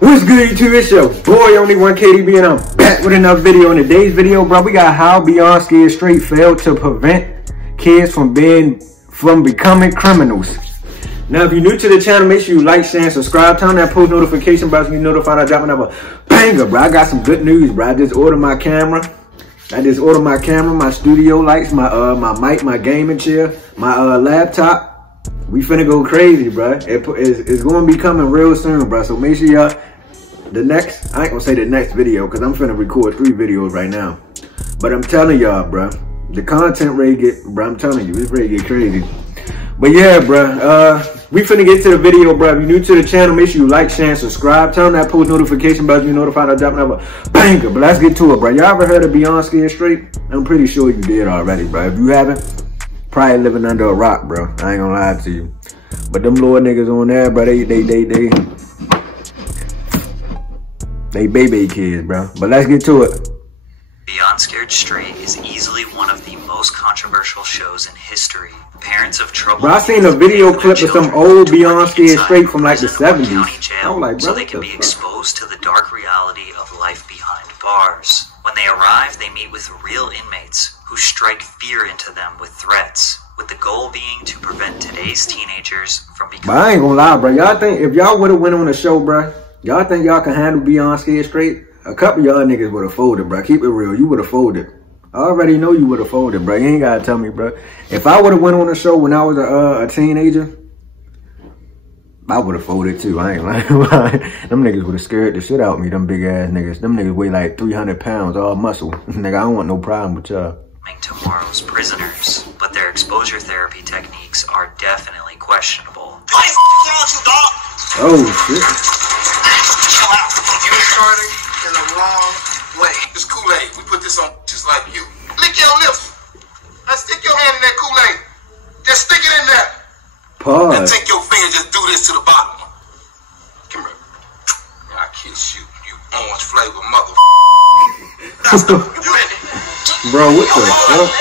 What's good, YouTube? It's your boy, Only One KDB, and I'm back with another video. In today's video, bro, we got how Beyond Scared Straight failed to prevent kids from becoming criminals. Now, if you're new to the channel, make sure you like, share, and subscribe. Turn on that post notification bell to be notified I drop another banger, bro. I got some good news, bro. I just ordered my camera. My studio lights, my mic, my gaming chair, my laptop. We finna go crazy, bro. It's gonna be coming real soon, bro. So make sure y'all, I ain't gonna say the next video, cause I'm finna record 3 videos right now. But I'm telling y'all, bro, the content rate I'm telling you, it's ready to get crazy. But yeah, bro, we finna get to the video, bro. If you're new to the channel, make sure you like, share, and subscribe. Turn on that post notification bell to be notified I drop another banger. But let's get to it, bro. Y'all ever heard of Beyond Scared Straight? I'm pretty sure you did already, bro. If you haven't, probably living under a rock, bro. I ain't gonna lie to you. But them little niggas on there, bro, they baby kids, bro. But let's get to it. Beyond Scared Straight is easily one of the most controversial shows in history. Parents of troubled bro, I seen a video clip of some old Beyond Scared Straight from like the 70s. I was like, bro, so they can be exposed to the dark reality of life behind bars. When they arrive, they meet with real inmates who strike fear into them with threats, with the goal being to prevent today's teenagers from becoming... But I ain't gonna lie, bro. Y'all think if y'all would have went on the show, bro, y'all think y'all can handle Beyond Scared Straight? A couple of y'all niggas would have folded, bro. Keep it real. You would have folded. I already know you would have folded, bro. You ain't gotta tell me, bro. If I would have went on the show when I was a teenager, I would have folded too. I ain't lying. Them niggas would have scared the shit out of me. Them big ass niggas. Them niggas weigh like 300 pounds, all muscle. Nigga, I don't want no problem with y'all. Tomorrow's prisoners, but their exposure therapy techniques are definitely questionable. Oh shit. Chill out. You started in the wrong way. It's Kool-Aid. We put this on just like you. Lick your lips. Now stick your hand in that Kool-Aid. Just stick it in there. Pause. And take your finger, just do this to the bottom. Come here. I kiss you, you orange flavor mother. You ready? Bro, what the fuck?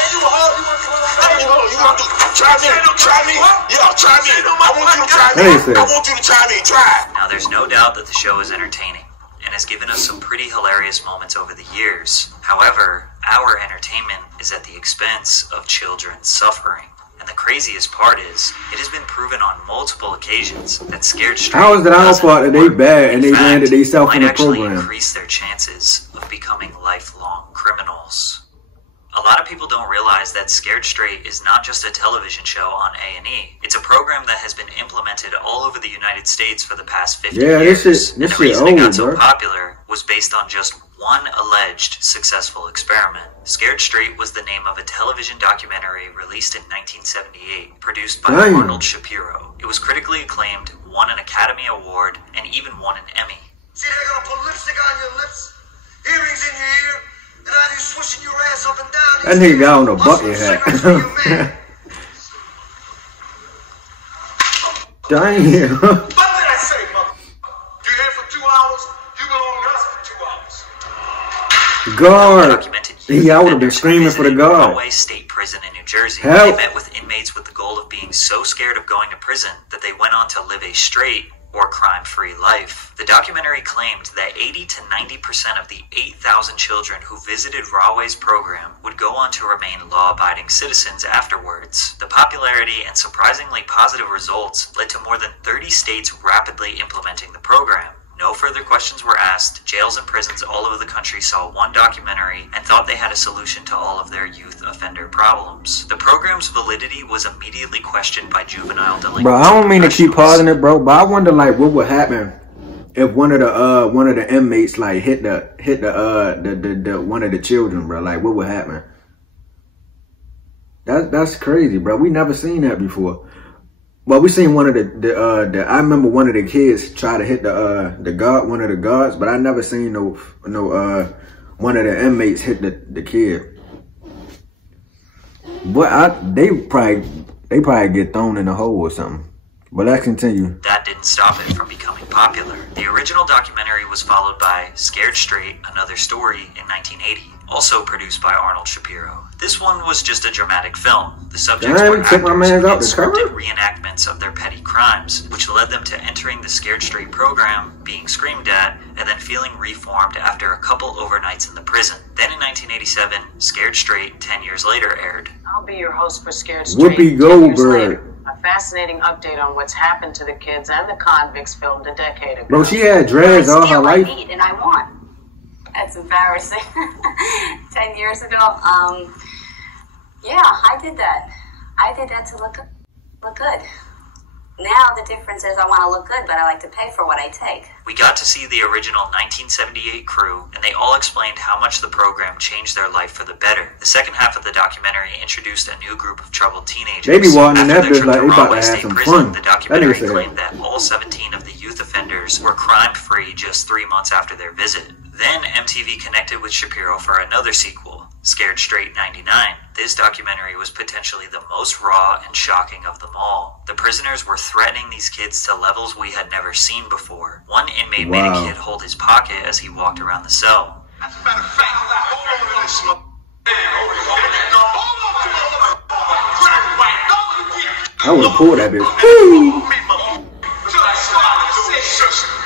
You want to try me? Try me? Yeah, try me. I want you to try me. I want you to try me. Try. Now, there's no doubt that the show is entertaining and has given us some pretty hilarious moments over the years. However, our entertainment is at the expense of children's suffering. And the craziest part is, it has been proven on multiple occasions that Scared Straight how is it our fault that they bad and they landed themselves in the actually program? Increase their chances of becoming lifelong criminals. A lot of people don't realize that Scared Straight is not just a television show on A&E. It's a program that has been implemented all over the United States for the past 50 years. This and the shit reason old, it got so bro. popular was based on just one alleged successful experiment. Scared Straight was the name of a television documentary released in 1978, produced by Arnold Shapiro. It was critically acclaimed, won an Academy Award, and even won an Emmy. See, they're gonna put lipstick on your lips, earrings in your ear, and I just swishing your ass up and down. That nigga got on a bucket hat. Dang it. What did I say, mother? You here for 2 hours? You belong to us for 2 hours. Guard. Yeah, I would have been screaming for the guard. Rahway State Prison in New Jersey. Help. They met with inmates with the goal of being so scared of going to prison that they went on to live a straight or crime-free life. The documentary claimed that 80 to 90% of the 8,000 children who visited Rahway's program would go on to remain law-abiding citizens afterwards. The popularity and surprisingly positive results led to more than 30 states rapidly implementing the program. No further questions were asked. Jails and prisons all over the country saw one documentary and thought they had a solution to all of their youth offender problems. The program's validity was immediately questioned by juvenile delinquents. Bro, I don't mean to keep pausing it, bro, but I wonder like what would happen if one of the inmates like hit the one of the children, bro. Like what would happen? That's crazy, bro. We never seen that before. Well, we seen one of I remember one of the kids try to hit the guard, one of the guards, but I never seen no one of the inmates hit the kid. But they probably get thrown in a hole or something. But let's continue. That didn't stop it from becoming popular. The original documentary was followed by Scared Straight, Another Story in 1980. also produced by Arnold Shapiro. This one was just a dramatic film. The subjects Damn, were he took my actors man who out did the cover? scripted reenactments of their petty crimes, which led them to entering the Scared Straight program, being screamed at, and then feeling reformed after a couple overnights in the prison. Then in 1987, Scared Straight, 10 years later, aired. I'll be your host for Scared Straight. Whoopi 10 years Goldberg. later. A fascinating update on what's happened to the kids and the convicts filmed a decade ago. Bro, she had dreads all her I life. need and I want. That's embarrassing. 10 years ago, yeah, I did that. I did that to look good. Now the difference is I want to look good, but I like to pay for what I take. We got to see the original 1978 crew, and they all explained how much the program changed their life for the better. The second half of the documentary introduced a new group of troubled teenagers. They be walking in that After their bitch like trip they to about to Rahway have State some Prison, fun. the That documentary nigga said claimed that all 17 of the youth offenders were crime-free just 3 months after their visit. Then MTV connected with Shapiro for another sequel, Scared Straight 99. This documentary was potentially the most raw and shocking of them all. The prisoners were threatening these kids to levels we had never seen before. One inmate made a kid hold his pocket as he walked around the cell. As a matter of fact, I would have pulled that bitch.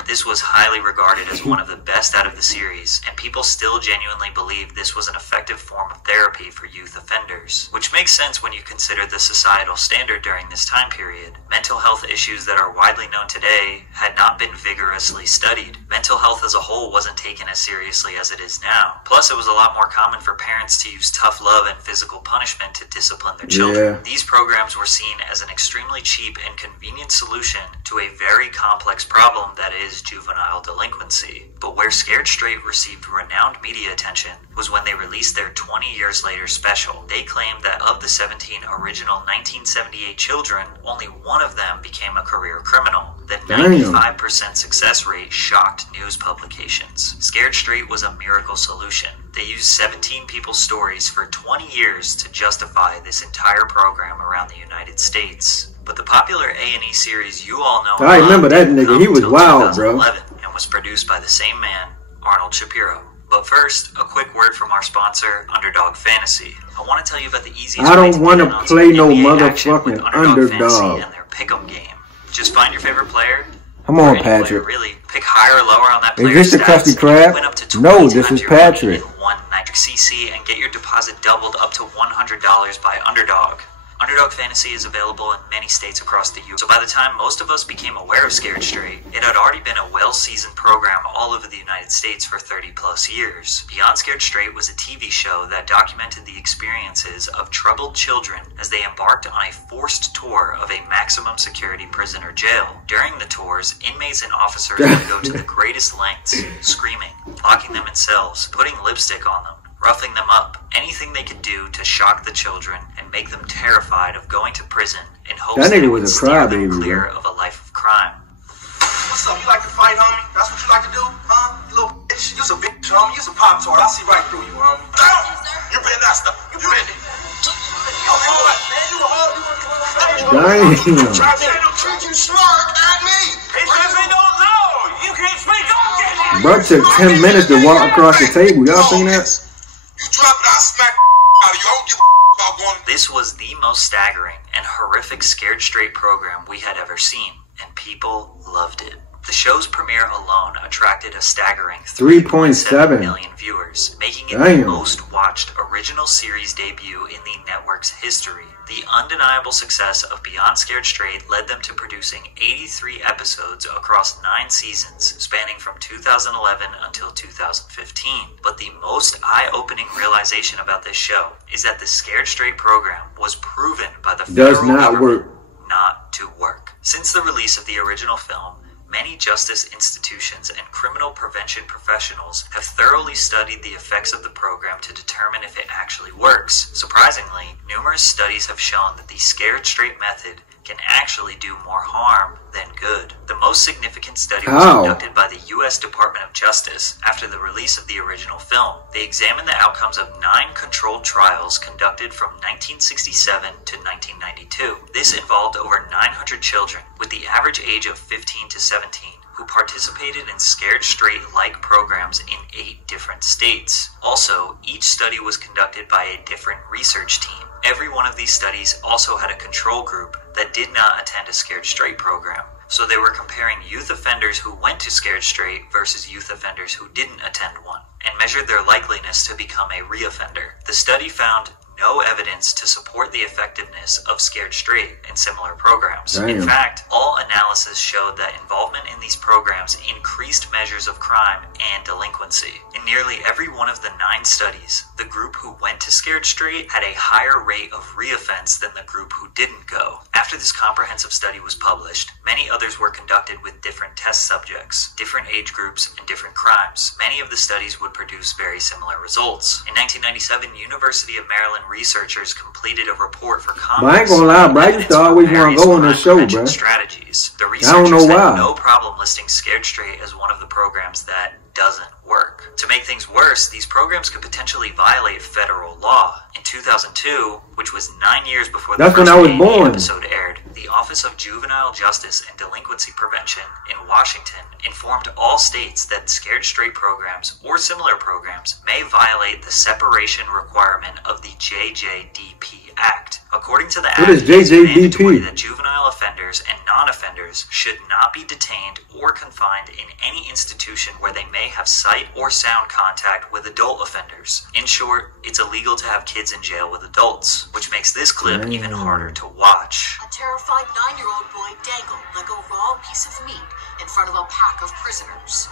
This was highly regarded as one of the best out of the series, and people still genuinely believe this was an effective form of therapy for youth offenders. Which makes sense when you consider the societal standard during this time period. Mental health issues that are widely known today had not been vigorously studied. Mental health as a whole wasn't taken as seriously as it is now. Plus, it was a lot more common for parents to use tough love and physical punishment to discipline their children. Yeah. These programs were seen as an extremely cheap and convenient solution to a very complex problem that is juvenile delinquency. But where Scared Straight received renowned media attention was when they released their 20 years later special. They claimed that of the 17 original 1978 children, only one of them became a career criminal. The 95% success rate shocked news publications. Scared Straight was a miracle solution. They used 17 people's stories for 20 years to justify this entire program around the United States. But the popular A&E series you all know I remember that didn't nigga. come He was until wild, bro. 2011 and was produced by the same man, Arnold Shapiro. But first, a quick word from our sponsor, Underdog Fantasy. I want to tell you about the easiest I don't way to wanna get in on play some no NBA action with motherfucking Underdog Fantasy underdog. and their pick'em game. Just find your favorite player. Come or on, any player, Patrick. really. Pick higher or lower on that Is player's this the stats, Krusty and you Krab? win up to No, 20 this times is your money Patrick. in one Nitric CC and get your deposit doubled up to $100 by Underdog. Underdog Fantasy is available in many states across the U.S. So by the time most of us became aware of Scared Straight, it had already been a well-seasoned program all over the United States for 30-plus years. Beyond Scared Straight was a TV show that documented the experiences of troubled children as they embarked on a forced tour of a maximum security prison or jail. During the tours, inmates and officers would go to the greatest lengths, screaming, locking them in cells, putting lipstick on them, roughing them up, anything they could do to shock the children and make them terrified of going to prison in hopes That nigga it was would a steer them crybaby, clear bro. of a life of crime. What's up? You like to fight, homie? That's what you like to do, huh? You little bitch. You's a bitch, homie. You's a Pop-Tart. I see right through you, homie. You been that stuff. You been it. Damn. You smart at me. Bro took 10 minutes to walk across the table. Y'all seen that? You drop it, I smack out of you. I don't give a about going. This was the most staggering and horrific Scared Straight program we had ever seen, and people loved it. The show's premiere alone attracted a staggering 3.7 million viewers, making it the most watched original series debut in the network's history. The undeniable success of Beyond Scared Straight led them to producing 83 episodes across 9 seasons, spanning from 2011 until 2015. But the most eye-opening realization about this show is that the Scared Straight program was proven by the federal government not to work. Since the release of the original film, many justice institutions and criminal prevention professionals have thoroughly studied the effects of the program to determine if it actually works. Surprisingly, numerous studies have shown that the Scared Straight method can actually do more harm than good. The most significant study was conducted by the U.S. Department of Justice after the release of the original film. They examined the outcomes of 9 controlled trials conducted from 1967 to 1992. This involved over 900 children, with the average age of 15 to 17, who participated in Scared Straight-like programs in 8 different states. Also, each study was conducted by a different research team. Every one of these studies also had a control group that did not attend a Scared Straight program. So they were comparing youth offenders who went to Scared Straight versus youth offenders who didn't attend one, and measured their likeliness to become a reoffender. The study found no evidence to support the effectiveness of Scared Straight in similar programs. Damn. In fact, all analysis showed that involvement in these programs increased measures of crime and delinquency. In nearly every one of the 9 studies, the group who went to Scared Straight had a higher rate of reoffense than the group who didn't go. After this comprehensive study was published, many others were conducted with different test subjects, different age groups, and different crimes. Many of the studies would produce very similar results. In 1997, University of Maryland researchers completed a report for Congress. But I ain't gonna lie, bro. I used to always want to go on this show, bro. Strategies. The I don't know researchers why. had no problem listing Scared Straight as one of the programs that doesn't work. To make things worse, these programs could potentially violate federal law. In 2002, which was 9 years before the That's when first I was AD born. episode aired, the Office of Juvenile Justice and Delinquency Prevention in Washington informed all states that Scared Straight programs or similar programs may violate the separation requirement of the JJDP Act. According to the What Act, is it's mandatory JJDP? that juvenile offenders and non-offenders should not be detained or confined in any institution where they may have sight or sound contact with adult offenders. In short, it's illegal to have kids in jail with adults, which makes this clip even harder to watch. A terrified 9-year-old boy dangled like a raw piece of meat in front of a pack of prisoners.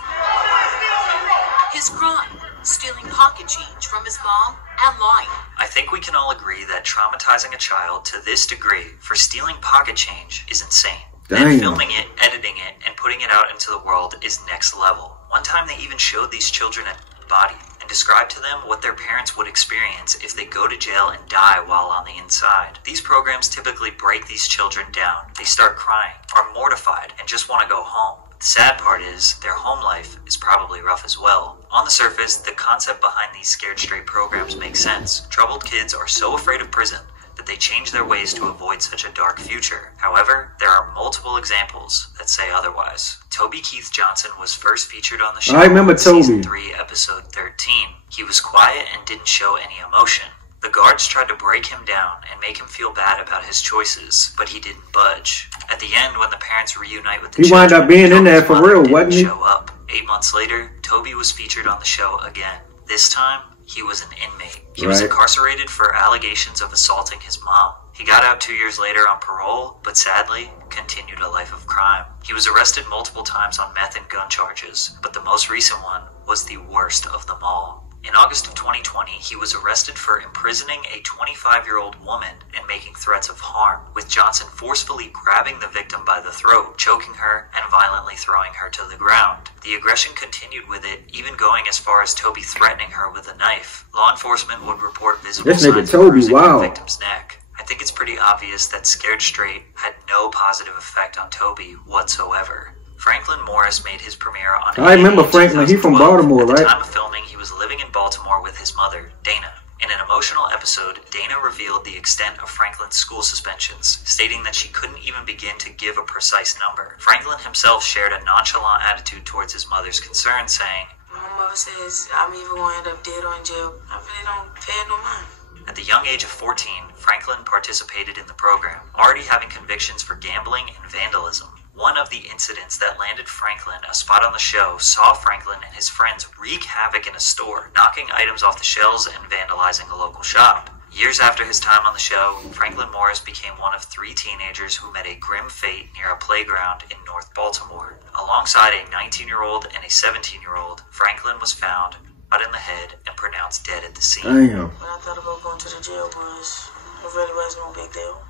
His crime, stealing pocket change from his mom and lying. I think we can all agree that traumatizing a child to this degree for stealing pocket change is insane. Damn. Then filming it, editing it, and putting it out into the world is next level. One time they even showed these children a body and described to them what their parents would experience if they go to jail and die while on the inside. These programs typically break these children down. They start crying, are mortified, and just want to go home. The sad part is, their home life is probably rough as well. On the surface, the concept behind these Scared Straight programs makes sense. Troubled kids are so afraid of prison that they change their ways to avoid such a dark future. However, there are multiple examples that say otherwise. Toby Keith Johnson was first featured on the show I remember in Season Toby. 3, Episode 13. He was quiet and didn't show any emotion. The guards tried to break him down and make him feel bad about his choices, but he didn't budge. At the end, when the parents reunite with the He wound children, up being in there Toby's for mother real, didn't wasn't he? show up. 8 months later, Toby was featured on the show again. This time, he was an inmate. He was Right. incarcerated for allegations of assaulting his mom. He got out 2 years later on parole, but sadly, continued a life of crime. He was arrested multiple times on meth and gun charges, but the most recent one was the worst of them all. In August of 2020, he was arrested for imprisoning a 25-year-old woman and making threats of harm, with Johnson forcefully grabbing the victim by the throat, choking her, and violently throwing her to the ground. The aggression continued with it, even going as far as Toby threatening her with a knife. Law enforcement would report visible This nigga signs of Toby, bruising on wow. the victim's neck. I think it's pretty obvious that Scared Straight had no positive effect on Toby whatsoever. Franklin Morris made his premiere on I remember May 8, Franklin. He from 2012. Baltimore, At the right? time of filming, he was living in Baltimore with his mother, Dana. In an emotional episode, Dana revealed the extent of Franklin's school suspensions, stating that she couldn't even begin to give a precise number. Franklin himself shared a nonchalant attitude towards his mother's concern, saying, My mother says I'm either going to end up dead or in jail. I really don't pay no mind. At the young age of 14, Franklin participated in the program, already having convictions for gambling and vandalism. One of the incidents that landed Franklin a spot on the show saw Franklin and his friends wreak havoc in a store, knocking items off the shelves and vandalizing a local shop. Years after his time on the show, Franklin Morris became one of 3 teenagers who met a grim fate near a playground in North Baltimore. Alongside a 19-year-old and a 17-year-old, Franklin was found shot in the head and pronounced dead at the scene. Damn. When I thought about going to the jail it really was no big deal.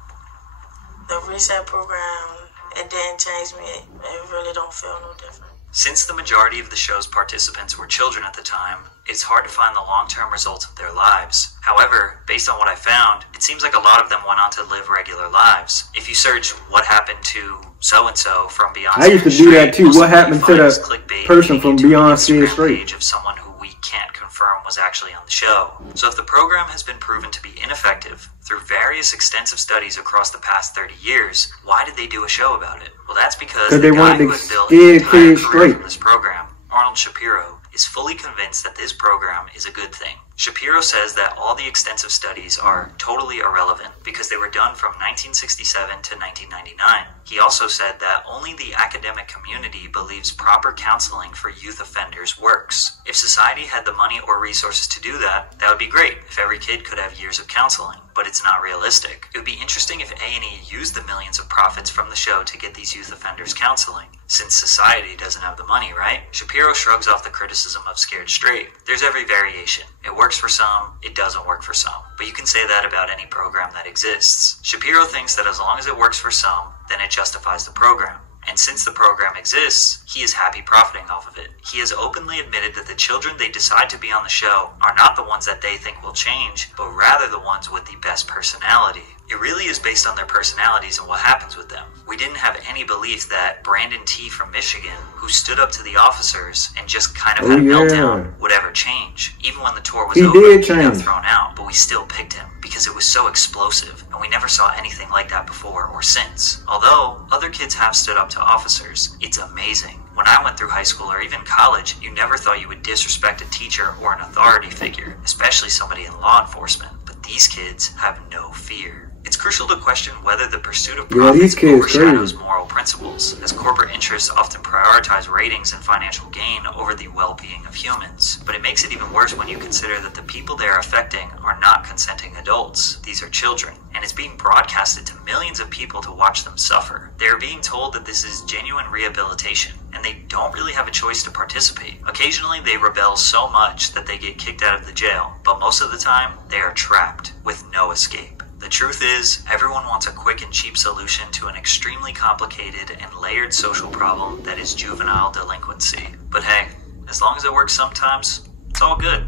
The reset program, it didn't change me. It really don't feel no different. Since the majority of the show's participants were children at the time, it's hard to find the long-term results of their lives. However, based on what I found, it seems like a lot of them went on to live regular lives. If you search what happened to so-and-so from Beyond I used to Scared do that Straight, too. most What of you happened to find is the clickbait person leading from into an Beyond Scared Instagram Straight? page of someone who we can't confirm was actually on the show. So if the program has been proven to be ineffective, Through various extensive studies across the past 30 years, why did they do a show about it? Well, that's because the guy who has built his entire career from this program, Arnold Shapiro, is fully convinced that this program is a good thing. Shapiro says that all the extensive studies are totally irrelevant because they were done from 1967 to 1999. He also said that only the academic community believes proper counseling for youth offenders works. If society had the money or resources to do that, that would be great if every kid could have years of counseling. But it's not realistic. It would be interesting if A&E used the millions of profits from the show to get these youth offenders counseling, since society doesn't have the money, right? Shapiro shrugs off the criticism of Scared Straight. There's every variation. It works for some, it doesn't work for some. But you can say that about any program that exists. Shapiro thinks that as long as it works for some, then it justifies the program. And since the program exists, he is happy profiting off of it. He has openly admitted that the children they decide to be on the show are not the ones that they think will change, but rather the ones with the best personality. It really is based on their personalities and what happens with them. We didn't have any belief that Brandon T. from Michigan, who stood up to the officers and just kind of had a meltdown, would ever change. Even when the tour was over, he got thrown out, but we still picked him because it was so explosive, and we never saw anything like that before or since. Although other kids have stood up to officers, it's amazing. When I went through high school or even college, you never thought you would disrespect a teacher or an authority figure, especially somebody in law enforcement. But these kids have no fear. It's crucial to question whether the pursuit of profits overshadows moral principles, as corporate interests often prioritize ratings and financial gain over the well-being of humans. But it makes it even worse when you consider that the people they are affecting are not consenting adults. These are children, and it's being broadcasted to millions of people to watch them suffer. They are being told that this is genuine rehabilitation, and they don't really have a choice to participate. Occasionally, they rebel so much that they get kicked out of the jail, but most of the time, they are trapped with no escape. The truth is, everyone wants a quick and cheap solution to an extremely complicated and layered social problem that is juvenile delinquency. But hey, as long as it works sometimes, it's all good.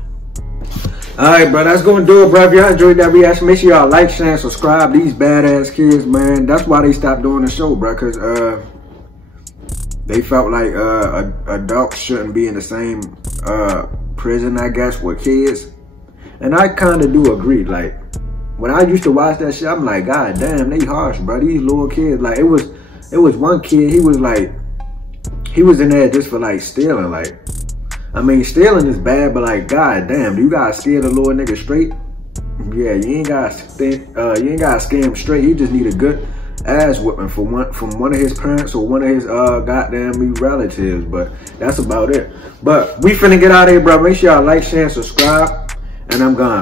Alright, bro, that's gonna do it, bro. If y'all enjoyed that reaction, make sure y'all like, share, and subscribe. These badass kids, man, that's why they stopped doing the show, bro, because they felt like adults shouldn't be in the same prison, I guess, with kids. And I kind of do agree. Like, when I used to watch that shit, I'm like, God damn, they harsh, bro. These little kids, like, it was one kid, he was in there just for like stealing. Like, I mean, stealing is bad, but like, God damn, do you gotta scare the little nigga straight? Yeah, you ain't gotta scare him straight. He just need a good ass whipping from one of his parents or one of his goddamn relatives. But that's about it. But we finna get out of here, bro. Make sure y'all like, share, and subscribe, and I'm gone.